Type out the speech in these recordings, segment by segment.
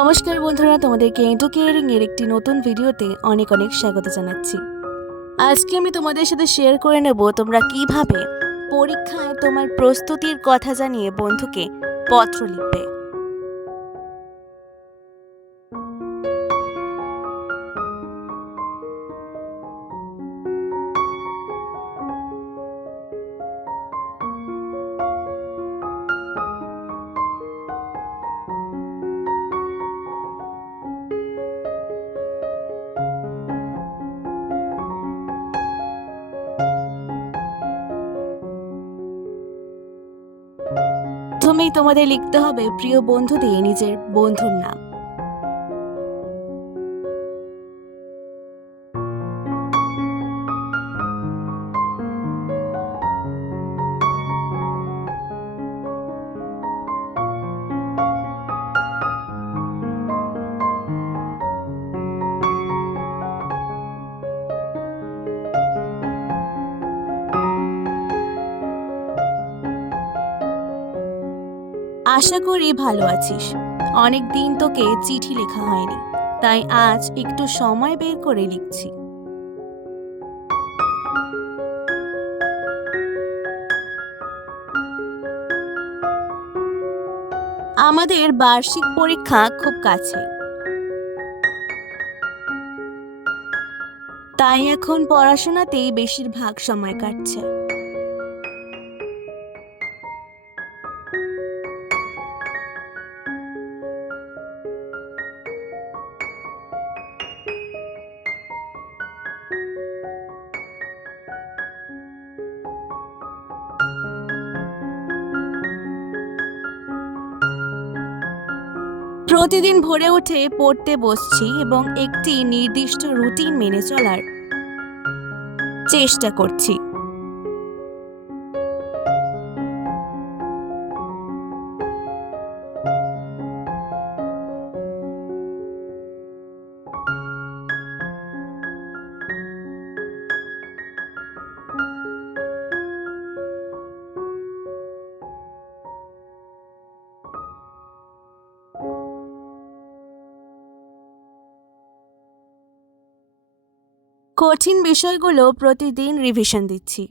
নমস্কার বন্ধুরা, তোমাদেরকে এডুকেয়ারিং এর একটি নতুন ভিডিওতে অনেক অনেক স্বাগত জানাচ্ছি। আজকে আমি তোমাদের সাথে শেয়ার করে নেব তোমরা কিভাবে পরীক্ষায় তোমার প্রস্তুতির কথা জানিয়ে বন্ধুকে পত্র লিখবে। প্রথমেই তোমাদের লিখতে হবে প্রিয় বন্ধু দিয়ে নিজের বন্ধুর নাম। আশা করি ভালো আছিস। অনেক দিন তোকে চিঠি লেখা হয়নি, তাই আজ একটু সময় বের করে লিখছি। আমাদের বার্ষিক পরীক্ষা খুব কাছে, তাই এখন পড়াশোনাতেই বেশিরভাগ সময় কাটছে। প্রতিদিন ভোরে উঠে পড়তে বসছি এবং একটি নির্দিষ্ট রুটিন মেনে চলার চেষ্টা করছি। কঠিন বিষয়গুলো প্রতিদিন রিভিশন দিচ্ছি।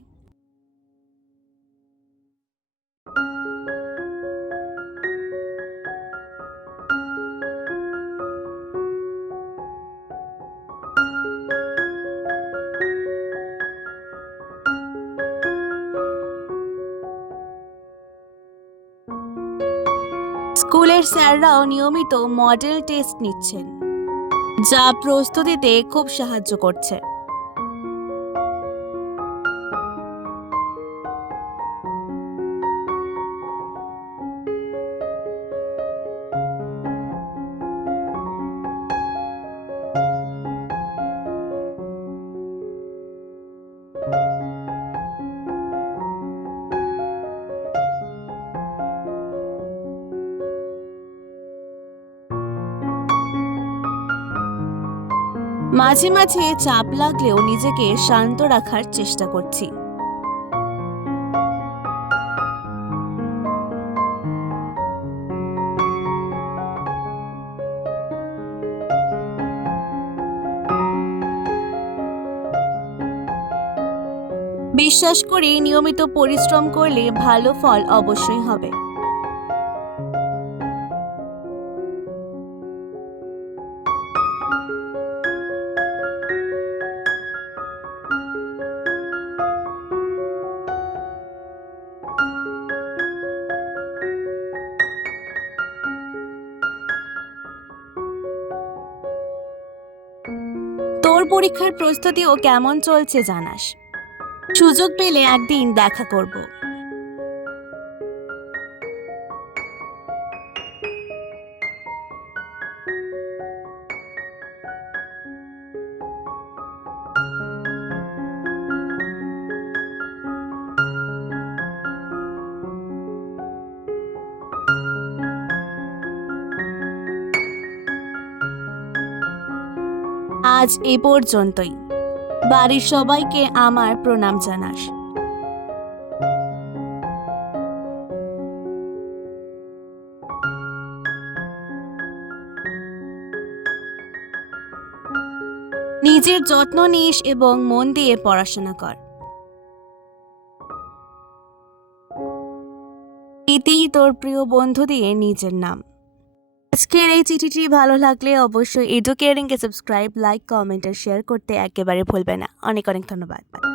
স্কুলের স্যাররাও নিয়মিত মডেল টেস্ট নিচ্ছেন, যা প্রস্তুতিতে খুব সাহায্য করছে। মাঝে মাঝে চাপ লাগলেও নিজেকে শান্ত রাখার চেষ্টা করছি। বিশ্বাস করি নিয়মিত পরিশ্রম করলে ভালো ফল অবশ্যই হবে। তোর পরীক্ষার প্রস্তুতিও কেমন চলছে জানাস। সুযোগ পেলে একদিন দেখা করব। আজ এ পর্যন্তই। বাড়ির সবাইকে আমার প্রণাম জানাস। নিজের যত্ন নিস এবং মন দিয়ে পড়াশোনা কর। ইতি তোর প্রিয় বন্ধু দিয়ে নিজের নাম। আজকের এই চিঠিটি ভালো লাগলে অবশ্যই এডুকেয়ারিংকে সাবস্ক্রাইব, লাইক, কমেন্ট আর শেয়ার করতে একেবারে ভুলবে না। অনেক অনেক ধন্যবাদ।